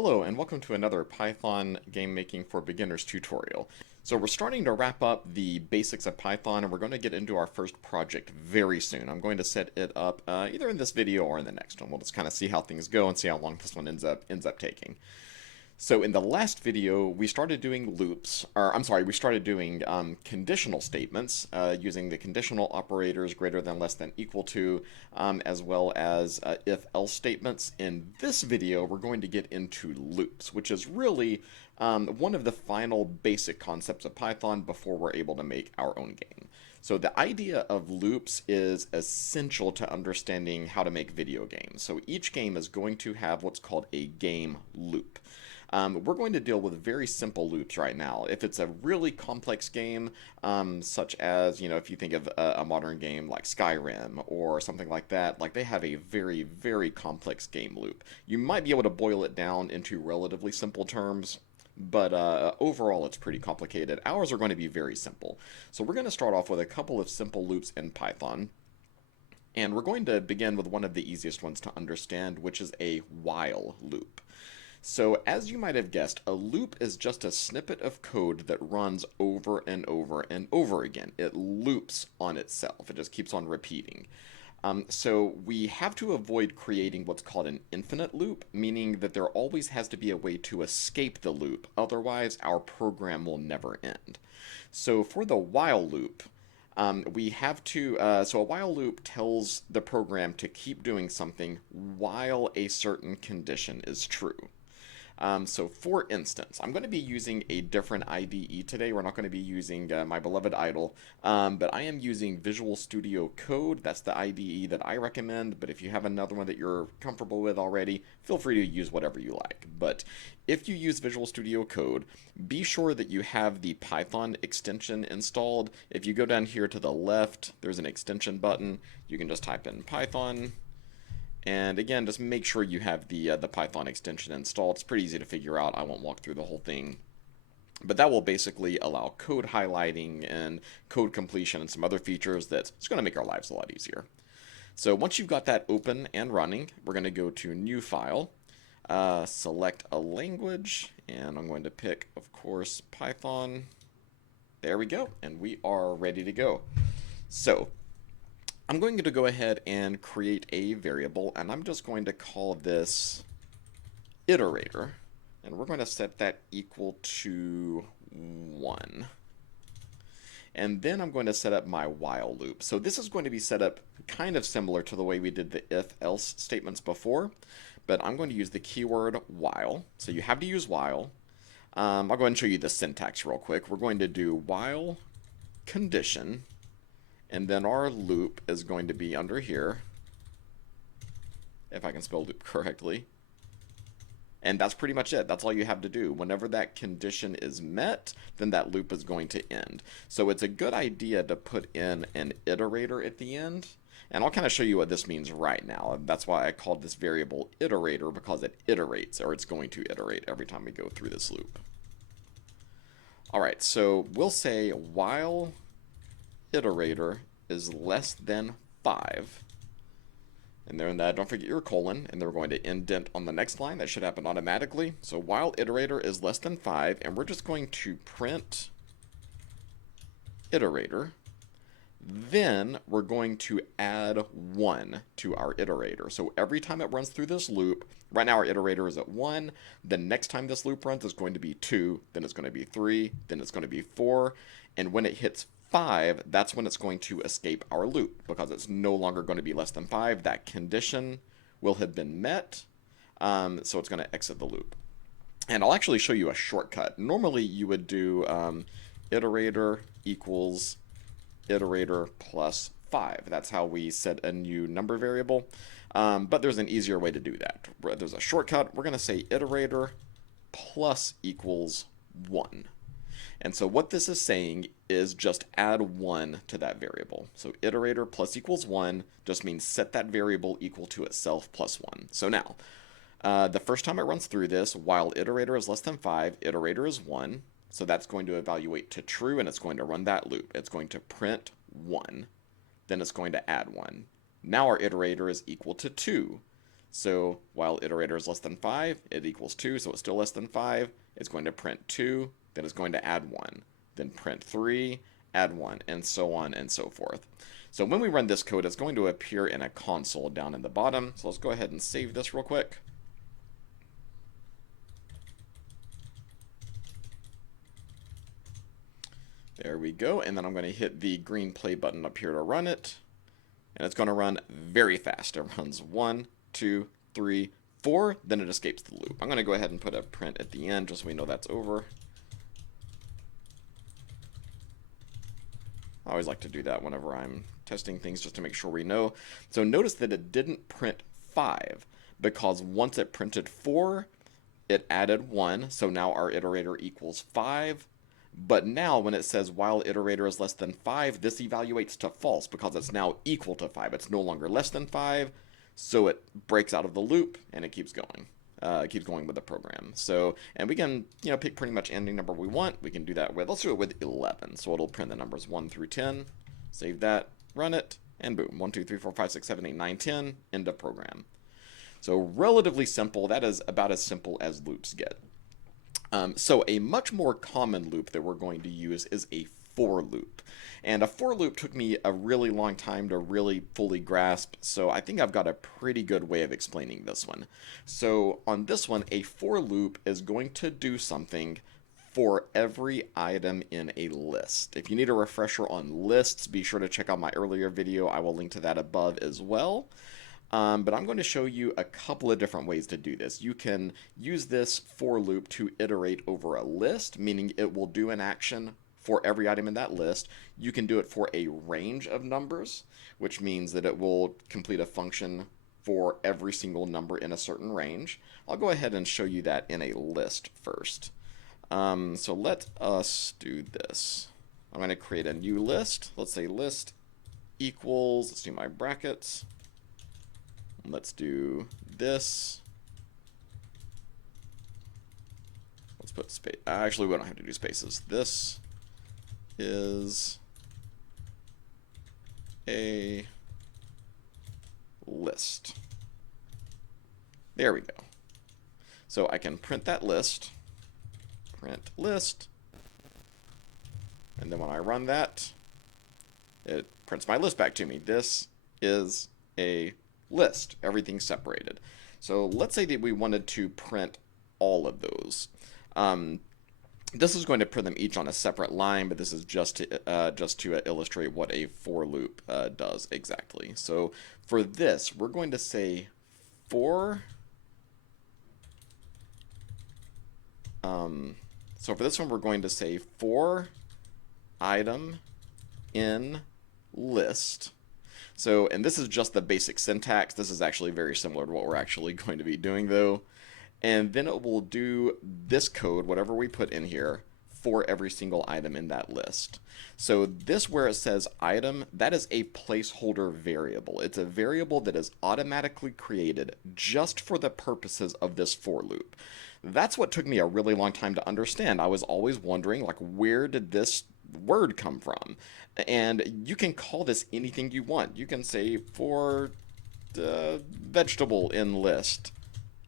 Hello and welcome to another Python Game Making for Beginners tutorial. So we're starting to wrap up the basics of Python and we're going to get into our first project very soon. I'm going to set it up either in this video or in the next one. We'll just kind of see how things go and see how long this one ends up taking. So in the last video, we started doing loops, or I'm sorry, we started doing conditional statements using the conditional operators greater than, less than, equal to, as well as if-else statements. In this video, we're going to get into loops, which is really one of the final basic concepts of Python before we're able to make our own game. So the idea of loops is essential to understanding how to make video games. So each game is going to have what's called a game loop. We're going to deal with very simple loops right now. If it's a really complex game, such as, if you think of a modern game like Skyrim or something like that, like they have a very, very complex game loop. You might be able to boil it down into relatively simple terms, but overall it's pretty complicated. Ours are going to be very simple. So we're going to start off with a couple of simple loops in Python. And we're going to begin with one of the easiest ones to understand, which is a while loop. So as you might have guessed, a loop is just a snippet of code that runs over and over and over again. It loops on itself. It just keeps on repeating. So we have to avoid creating what's called an infinite loop, meaning that there always has to be a way to escape the loop. Otherwise, our program will never end. So for the while loop, we have to, so a while loop tells the program to keep doing something while a certain condition is true. So for instance, I'm going to be using a different IDE today. We're not going to be using my beloved idle, but I am using Visual Studio Code. That's the IDE that I recommend, but if you have another one that you're comfortable with already, feel free to use whatever you like. But if you use Visual Studio Code, be sure that you have the Python extension installed. If you go down here to the left, there's an extension button. You can just type in Python. And again, just make sure you have the Python extension installed. It's pretty easy to figure out. I won't walk through the whole thing. But that will basically allow code highlighting and code completion and some other features that's going to make our lives a lot easier. So once you've got that open and running, we're going to go to New File, select a language, and I'm going to pick, of course, Python. There we go, and we are ready to go. So I'm going to go ahead and create a variable, and I'm just going to call this Iterator, and we're going to set that equal to 1. And then I'm going to set up my while loop. So this is going to be set up kind of similar to the way we did the if-else statements before, but I'm going to use the keyword while. So you have to use while. I'll go ahead and show you the syntax real quick. We're going to do while condition, and then our loop is going to be under here, if I can spell loop correctly. And that's pretty much it. That's all you have to do. Whenever that condition is met, then that loop is going to end. So it's a good idea to put in an iterator at the end. And I'll kind of show you what this means right now. That's why I called this variable iterator, because it iterates, or it's going to iterate every time we go through this loop. All right, so we'll say while iterator is less than 5, and then don't forget your colon, and then we're going to indent on the next line. That should happen automatically. So while iterator is less than 5, and we're just going to print iterator, then we're going to add 1 to our iterator. So every time it runs through this loop, right now our iterator is at 1, the next time this loop runs is going to be 2, then it's going to be 3, then it's going to be 4, and when it hits 5, that's when it's going to escape our loop, because it's no longer going to be less than 5. That condition will have been met, so it's going to exit the loop. And I'll actually show you a shortcut. Normally you would do iterator equals iterator plus 5. That's how we set a new number variable, but there's an easier way to do that. There's a shortcut. We're going to say iterator plus equals 1. And so what this is saying is just add 1 to that variable. So iterator plus equals 1 just means set that variable equal to itself plus 1. So now, the first time it runs through this, while iterator is less than 5, iterator is 1. So that's going to evaluate to true, and it's going to run that loop. It's going to print 1. Then it's going to add 1. Now our iterator is equal to 2. So while iterator is less than 5, it equals 2, so it's still less than 5. It's going to print 2, then it's going to add 1, then print 3, add 1, and so on and so forth. So when we run this code, it's going to appear in a console down in the bottom. So let's go ahead and save this real quick. There we go, and then I'm going to hit the green play button up here to run it. And it's going to run very fast. It runs 1, 2, 3, 4, then it escapes the loop. I'm going to go ahead and put a print at the end just so we know that's over. I always like to do that whenever I'm testing things just to make sure we know. So notice that it didn't print 5 because once it printed 4, it added 1. So now our iterator equals 5. But now when it says while iterator is less than 5, this evaluates to false because it's now equal to 5. It's no longer less than 5. So it breaks out of the loop and it keeps going. It keeps going with the program. So, and we can, pick pretty much any number we want. We can do that with, let's do it with 11. So it'll print the numbers 1 through 10. Save that, run it, and boom. 1, 2, 3, 4, 5, 6, 7, 8, 9, 10. End of program. So relatively simple. That is about as simple as loops get. So a much more common loop that we're going to use is a for loop. And a for loop took me a really long time to really fully grasp, so I think I've got a pretty good way of explaining this one. So on this one, a for loop is going to do something for every item in a list. If you need a refresher on lists, be sure to check out my earlier video. I will link to that above as well. But I'm going to show you a couple of different ways to do this. You can use this for loop to iterate over a list, meaning it will do an action for every item in that list. You can do it for a range of numbers, which means that it will complete a function for every single number in a certain range. I'll go ahead and show you that in a list first. So let us do this. I'm going to create a new list. Let's say list equals, let's do my brackets. Let's do this. Let's put space. Actually, we don't have to do spaces. This is a list. There we go. So I can print that list, print list, and then when I run that, it prints my list back to me. This is a list, everything separated. So let's say that we wanted to print all of those. This is going to print them each on a separate line, but this is just to illustrate what a for loop does exactly. So for this, we're going to say for. So for this one, we're going to say for item in list. So, and this is just the basic syntax. This is actually very similar to what we're actually going to be doing though. And then it will do this code, whatever we put in here, for every single item in that list. So this where it says item, that is a placeholder variable. It's a variable that is automatically created just for the purposes of this for loop. That's what took me a really long time to understand. I was always wondering, like, where did this word come from? And you can call this anything you want. You can say for vegetable in list,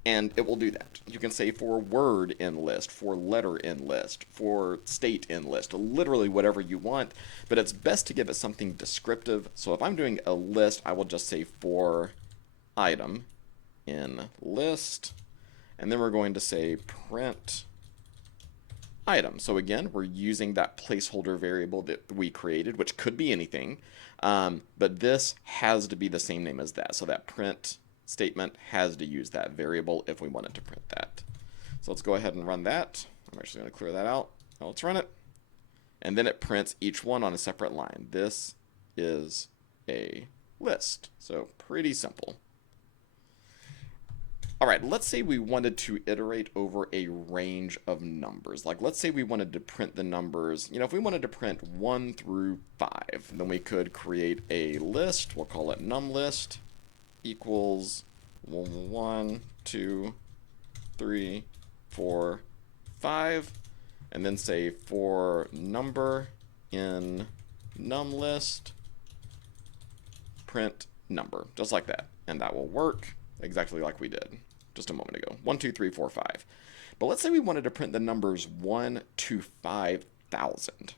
and it will do that. You can say for word in list, for letter in list, for state in list, literally whatever you want, but it's best to give it something descriptive. So if I'm doing a list, I will just say for item in list, and then we're going to say print item. So again, we're using that placeholder variable that we created, which could be anything, but this has to be the same name as that. So that print statement has to use that variable if we wanted to print that. So let's go ahead and run that. I'm actually going to clear that out. Now let's run it. And then it prints each one on a separate line. This is a list. So pretty simple. All right, let's say we wanted to iterate over a range of numbers. Like, let's say we wanted to print the numbers, if we wanted to print 1 through 5, then we could create a list. We'll call it numList equals 1, 2, 3, 4, 5, and then say for number in numList, print number, just like that, and that will work. exactly like we did just a moment ago. 1, 2, 3, 4, 5. But let's say we wanted to print the numbers 1 to 5,000.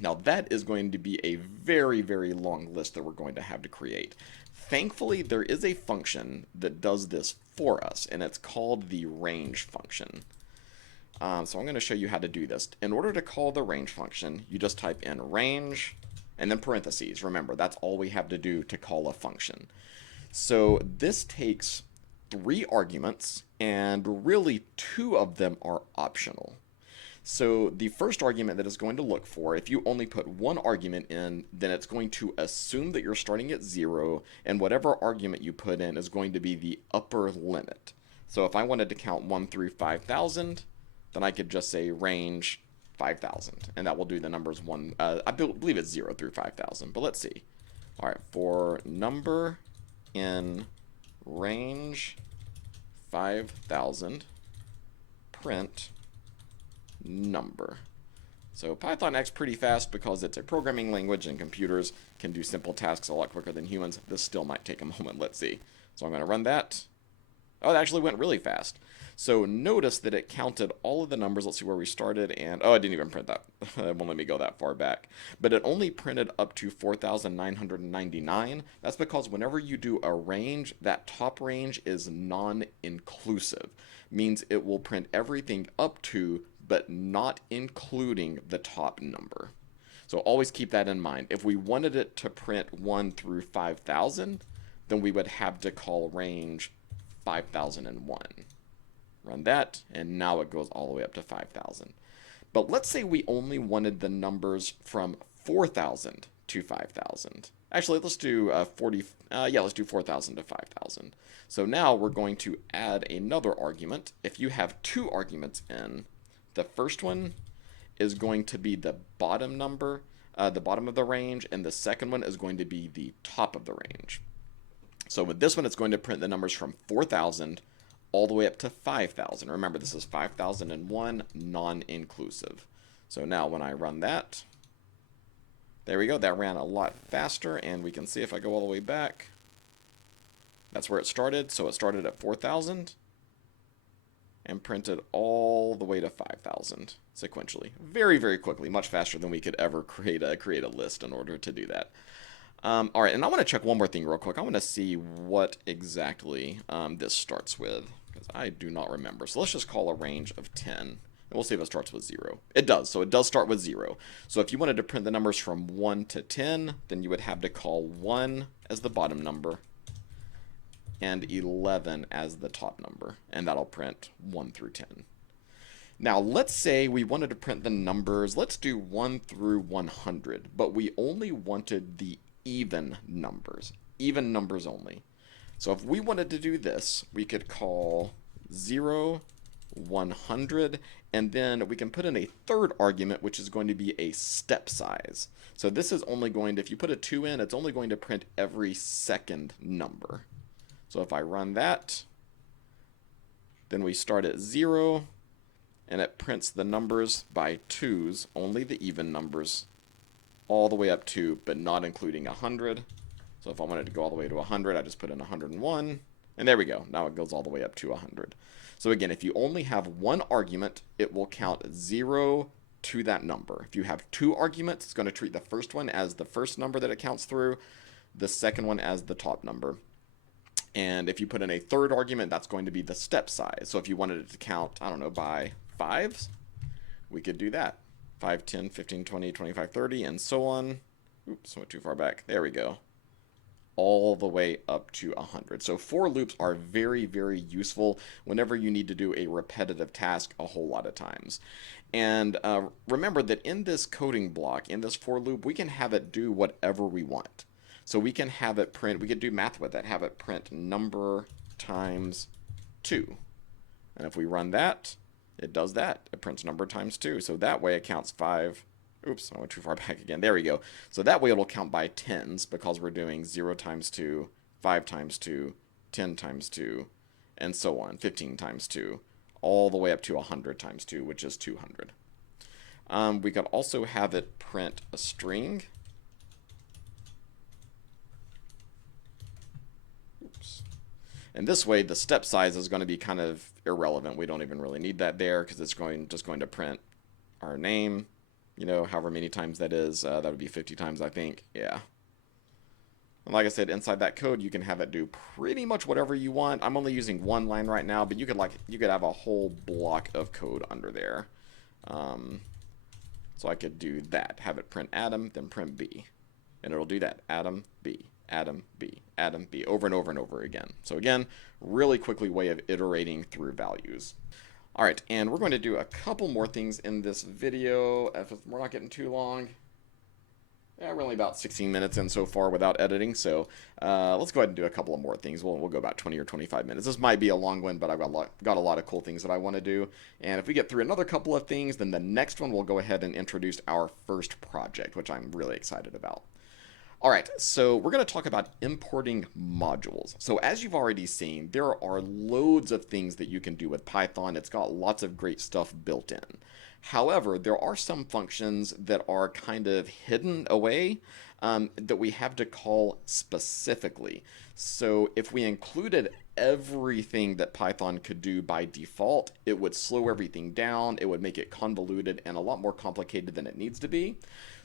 Now that is going to be a very, very long list that we're going to have to create. Thankfully, there is a function that does this for us, and it's called the range function. So I'm going to show you how to do this. In order to call the range function, you just type in range and then parentheses. Remember, that's all we have to do to call a function. So this takes 3 arguments, and really 2 of them are optional. So the first argument that it's going to look for, if you only put 1 argument in, then it's going to assume that you're starting at 0, and whatever argument you put in is going to be the upper limit. So if I wanted to count 1 through 5,000, then I could just say range 5,000, and that will do the numbers 1, I believe it's 0 through 5,000, but let's see. All right, for number in range 5,000, print number. So Python acts pretty fast because it's a programming language and computers can do simple tasks a lot quicker than humans. This still might take a moment. Let's see. So I'm going to run that. Oh, it actually went really fast. So notice that it counted all of the numbers. Let's see where we started. And oh, I didn't even print that. It won't let me go that far back. But it only printed up to 4,999. That's because whenever you do a range, that top range is non-inclusive. Means it will print everything up to, but not including the top number. So always keep that in mind. If we wanted it to print 1 through 5,000, then we would have to call range 5,001. Run that, and now it goes all the way up to 5,000. But let's say we only wanted the numbers from 4,000 to 5,000. Actually, let's do let's do 4,000 to 5,000. So now we're going to add another argument. If you have 2 arguments in, the first one is going to be the bottom number, the bottom of the range, and the second one is going to be the top of the range. So with this one, it's going to print the numbers from 4,000 all the way up to 5,000. Remember, this is 5,001 non-inclusive. So now when I run that, there we go. That ran a lot faster, and we can see if I go all the way back, that's where it started. So it started at 4,000 and printed all the way to 5,000 sequentially. Very, very quickly, much faster than we could ever create a list in order to do that. All right, and I want to check one more thing real quick. I want to see what exactly this starts with, because I do not remember. So let's just call a range of 10, and we'll see if it starts with 0. It does, so it does start with 0. So if you wanted to print the numbers from 1 to 10, then you would have to call 1 as the bottom number, and 11 as the top number, and that'll print 1 through 10. Now, let's say we wanted to print the numbers, let's do 1 through 100, but we only wanted the even numbers only. So if we wanted to do this, we could call 0, 100, and then we can put in a third argument, which is going to be a step size. So this is only going to, if you put a 2 in, it's only going to print every second number. So if I run that, then we start at 0, and it prints the numbers by 2s, only the even numbers, all the way up to, but not including 100. So if I wanted to go all the way to 100, I just put in 101, and there we go. Now it goes all the way up to 100. So again, if you only have 1 argument, it will count 0 to that number. If you have 2 arguments, it's going to treat the first one as the first number that it counts through, the second one as the top number. And if you put in a third argument, that's going to be the step size. So if you wanted it to count, I don't know, by 5s, we could do that. 5, 10, 15, 20, 25, 30, and so on. Oops, I went too far back. There we go. All the way up to 100. So for loops are very, very useful whenever you need to do a repetitive task a whole lot of times. And remember that in this coding block, in this for loop, we can have it do whatever we want. So we can have it print, we could do math with it, have it print number times 2. And if we run that, it does that. It prints number times 2. So that way it counts 5. Oops, I went too far back again. There we go. So that way it'll count by tens because we're doing 0 times 2, 5 times 2, 10 times 2, and so on, 15 times 2, all the way up to 100 times 2, which is 200. We could also have it print a string. And this way, the step size is going to be kind of irrelevant. We don't even really need that there because it's just going to print our name, you know, however many times that is. That would be 50 times, I think. Yeah. And like I said, inside that code, you can have it do pretty much whatever you want. I'm only using one line right now, but you could have a whole block of code under there. So I could do that. Have it print Adam, then print B. And it'll do that. Adam, B, Adam, B, Adam, B, over and over and over again. So again, really quickly way of iterating through values. All right, and we're going to do a couple more things in this video. If we're not getting too long. Yeah, we're only about 16 minutes in so far without editing, so let's go ahead and do a couple of more things. We'll go about 20 or 25 minutes. This might be a long one, but I've got a lot of cool things that I want to do. And if we get through another couple of things, then the next one we'll go ahead and introduce our first project, which I'm really excited about. All right, so we're going to talk about importing modules. So as you've already seen, there are loads of things that you can do with Python. It's got lots of great stuff built in. However, there are some functions that are kind of hidden away that we have to call specifically. So if we included everything that Python could do by default, it would slow everything down, it would make it convoluted and a lot more complicated than it needs to be.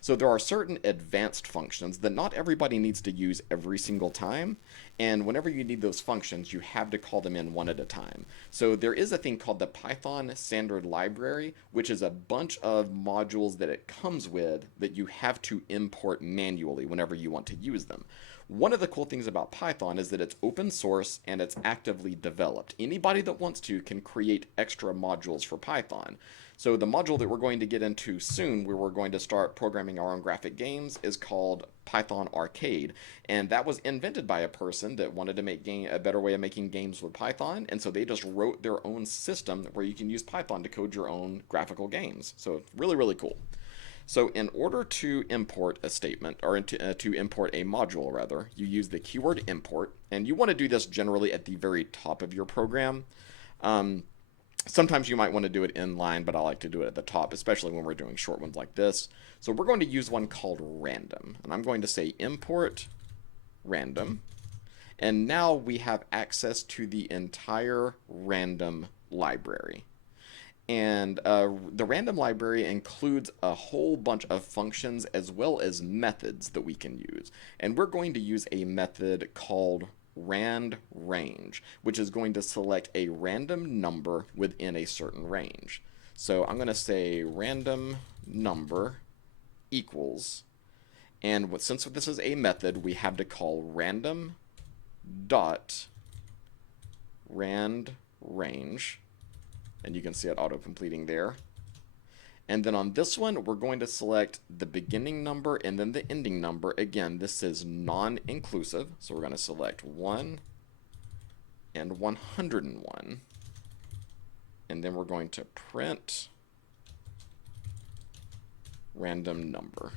So there are certain advanced functions that not everybody needs to use every single time, and whenever you need those functions, you have to call them in one at a time. So there is a thing called the Python Standard Library, which is a bunch of modules that it comes with that you have to import manually whenever you want to use them. One of the cool things about Python is that it's open source and it's actively developed. Anybody that wants to can create extra modules for Python. So the module that we're going to get into soon, where we're going to start programming our own graphic games, is called Python Arcade. And that was invented by a person that wanted to make a better way of making games with Python. And so they just wrote their own system where you can use Python to code your own graphical games. So really, really cool. So in order to import a statement, or to import a module rather, you use the keyword import, and you want to do this generally at the very top of your program. Sometimes you might want to do it inline, but I like to do it at the top, especially when we're doing short ones like this. So we're going to use one called random, and I'm going to say import random, and now we have access to the entire random library. And the random library includes a whole bunch of functions as well as methods that we can use. And we're going to use a method called randRange, which is going to select a random number within a certain range. So I'm going to say random number equals, and since this is a method, we have to call random dot randRange. And you can see it auto-completing there. And then on this one, we're going to select the beginning number and then the ending number. Again, this is non-inclusive, so we're going to select 1 and 101. And then we're going to print random number.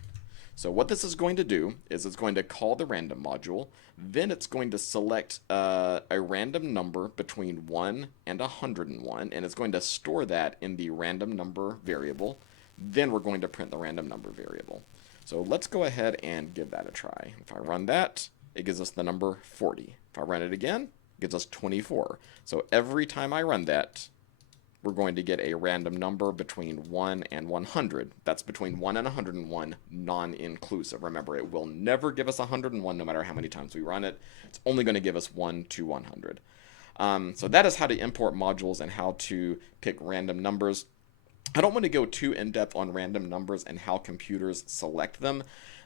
So what this is going to do is it's going to call the random module, then it's going to select a random number between 1 and 101, and it's going to store that in the random number variable. Then we're going to print the random number variable. So let's go ahead and give that a try. If I run that, it gives us the number 40. If I run it again, it gives us 24. So every time I run that, we're going to get a random number between 1 and 100. That's between 1 and 101, non-inclusive. Remember, it will never give us 101 no matter how many times we run it. It's only going to give us 1 to 100. So that is how to import modules and how to pick random numbers. I don't want to go too in-depth on random numbers and how computers select them,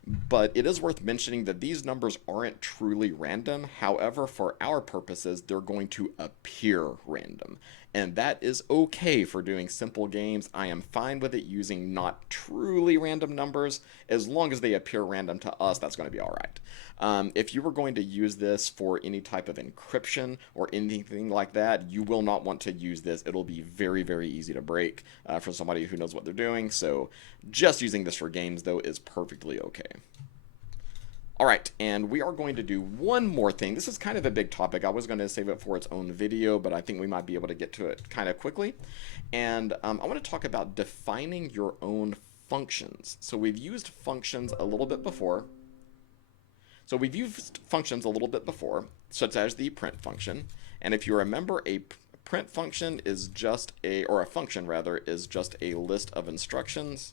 but it is worth mentioning that these numbers aren't truly random. However, for our purposes, they're going to appear random. And that is okay for doing simple games. I am fine with it using not truly random numbers. As long as they appear random to us, that's going to be all right. If you were going to use this for any type of encryption or anything like that, you will not want to use this. It'll be very, very easy to break for somebody who knows what they're doing. So just using this for games, though, is perfectly okay. All right, and we are going to do one more thing. This is kind of a big topic. I was going to save it for its own video, but I think we might be able to get to it kind of quickly. And I want to talk about defining your own functions. So we've used functions a little bit before. such as the print function. And if you remember, a print function is just or a function rather, is just a list of instructions.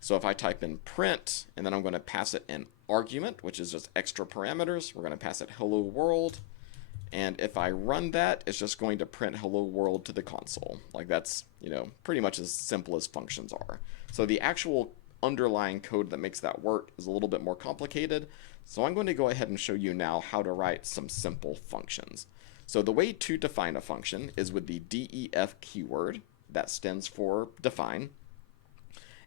So if I type in print, and then I'm going to pass it an argument, which is just extra parameters, we're going to pass it hello world. And if I run that, it's just going to print hello world to the console. Like that's, pretty much as simple as functions are. So the actual underlying code that makes that work is a little bit more complicated. So I'm going to go ahead and show you now how to write some simple functions. So the way to define a function is with the def keyword. That stands for define.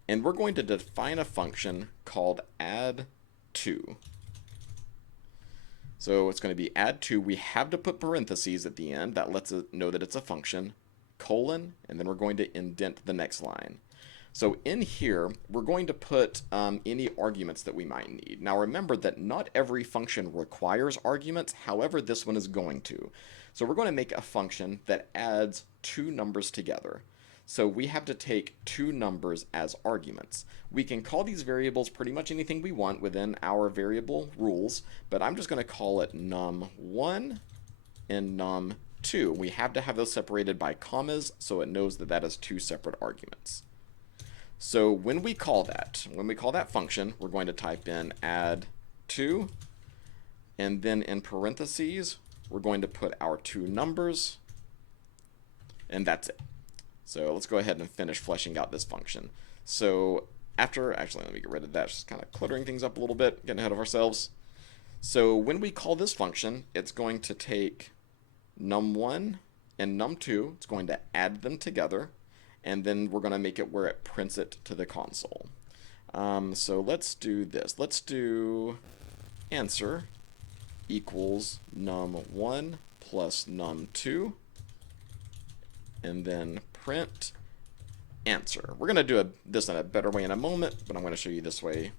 And we're going to define a function called add2. So it's going to be add2. We have to put parentheses at the end. That lets it know that it's a function, colon, and then we're going to indent the next line. So in here, we're going to put any arguments that we might need. Now remember that not every function requires arguments. However, this one is going to. So we're going to make a function that adds two numbers together. So we have to take two numbers as arguments. We can call these variables pretty much anything we want within our variable rules, but I'm just going to call it num1 and num2. We have to have those separated by commas so it knows that that is two separate arguments. So when we call that function, we're going to type in add2, and then in parentheses, we're going to put our two numbers, and that's it. So let's go ahead and finish fleshing out this function. So actually let me get rid of that, it's just kind of cluttering things up a little bit, getting ahead of ourselves. So when we call this function, it's going to take num1 and num2, it's going to add them together, and then we're going to make it where it prints it to the console. So let's do this. Let's do answer equals num1 plus num2, and then print answer. We're going to do this in a better way in a moment, but I'm going to show you this way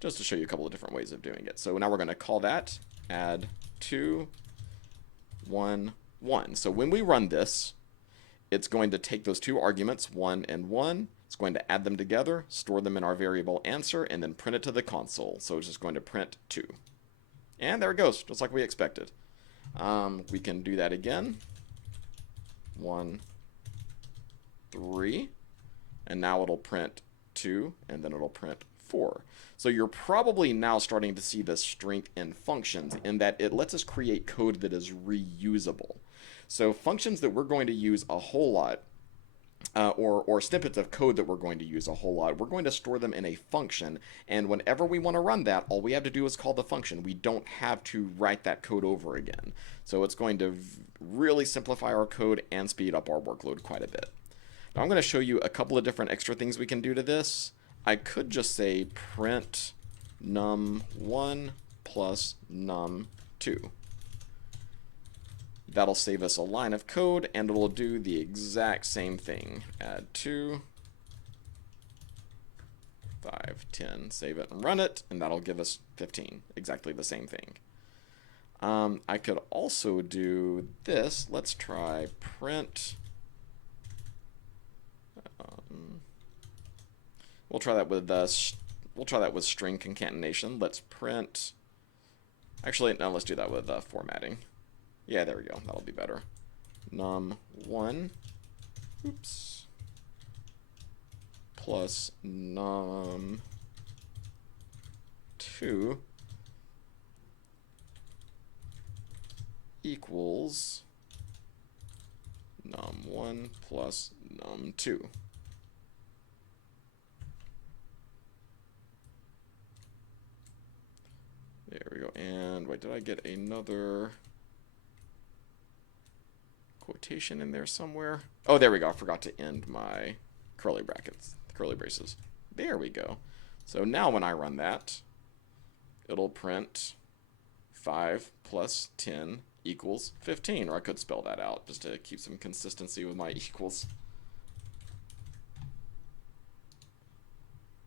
just to show you a couple of different ways of doing it. So now we're going to call that add2, 1, 1. So when we run this, it's going to take those two arguments, 1 and 1. It's going to add them together, store them in our variable answer, and then print it to the console. So it's just going to print 2. And there it goes, just like we expected. We can do that again. 1, 3, and now it'll print 2, and then it'll print 4. So you're probably now starting to see the strength in functions in that it lets us create code that is reusable. So functions that we're going to use a whole lot, or snippets of code that we're going to use a whole lot, we're going to store them in a function, and whenever we want to run that, all we have to do is call the function. We don't have to write that code over again. So it's going to really simplify our code and speed up our workload quite a bit. Now I'm going to show you a couple of different extra things we can do to this. I could just say print num1 plus num2. That'll save us a line of code, and it'll do the exact same thing. Add 2, 5, 10, save it and run it, and that'll give us 15. Exactly the same thing. I could also do this. Let's try print. We'll try that with string concatenation. Let's print. Actually, no, let's do that with formatting. Yeah, there we go. That'll be better. Num1, oops, plus num2 equals num1 plus num2. There we go. And wait, did I get another quotation in there somewhere? Oh, there we go. I forgot to end my curly brackets, curly braces. There we go. So now when I run that, it'll print 5 plus 10 equals 15. Or I could spell that out just to keep some consistency with my equals.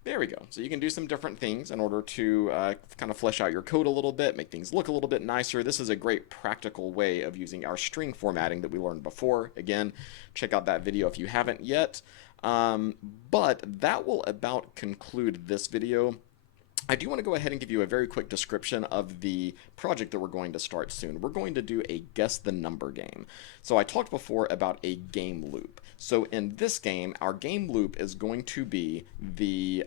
There we go. So you can do some different things in order to kind of flesh out your code a little bit, make things look a little bit nicer. This is a great practical way of using our string formatting that we learned before. Again, check out that video if you haven't yet. But that will about conclude this video. I do want to go ahead and give you a very quick description of the project that we're going to start soon. We're going to do a guess the number game. So I talked before about a game loop. So in this game, our game loop is going to be the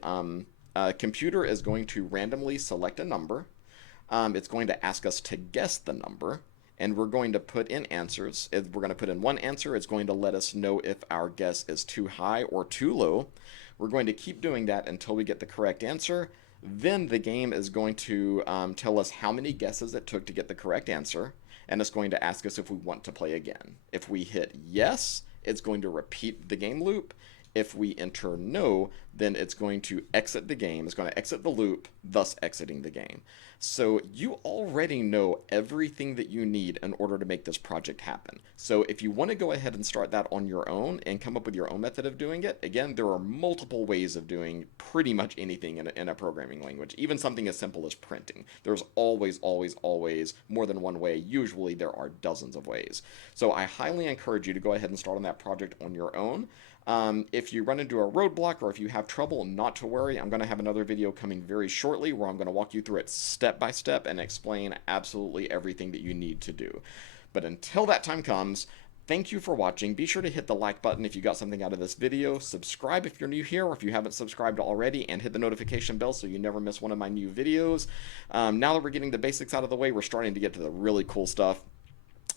computer is going to randomly select a number. It's going to ask us to guess the number, and we're going to put in answers. We're going to put in one answer. It's going to let us know if our guess is too high or too low. We're going to keep doing that until we get the correct answer. Then the game is going to tell us how many guesses it took to get the correct answer, and it's going to ask us if we want to play again. If we hit yes, it's going to repeat the game loop. If we enter no, then it's going to exit the game. It's going to exit the loop, thus exiting the game. So you already know everything that you need in order to make this project happen. So if you want to go ahead and start that on your own and come up with your own method of doing it, again, there are multiple ways of doing pretty much anything in a programming language, even something as simple as printing. There's always, always, always more than one way. Usually there are dozens of ways. So I highly encourage you to go ahead and start on that project on your own. If you run into a roadblock or if you have trouble, not to worry. I'm going to have another video coming very shortly where I'm going to walk you through it step by step and explain absolutely everything that you need to do. But until that time comes, thank you for watching. Be sure to hit the like button if you got something out of this video. Subscribe if you're new here or if you haven't subscribed already, and hit the notification bell so you never miss one of my new videos. Now that we're getting the basics out of the way, we're starting to get to the really cool stuff.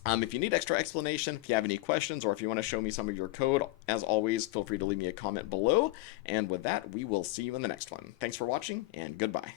If you need extra explanation, if you have any questions, or if you want to show me some of your code, as always, feel free to leave me a comment below. And with that, we will see you in the next one. Thanks for watching, and goodbye.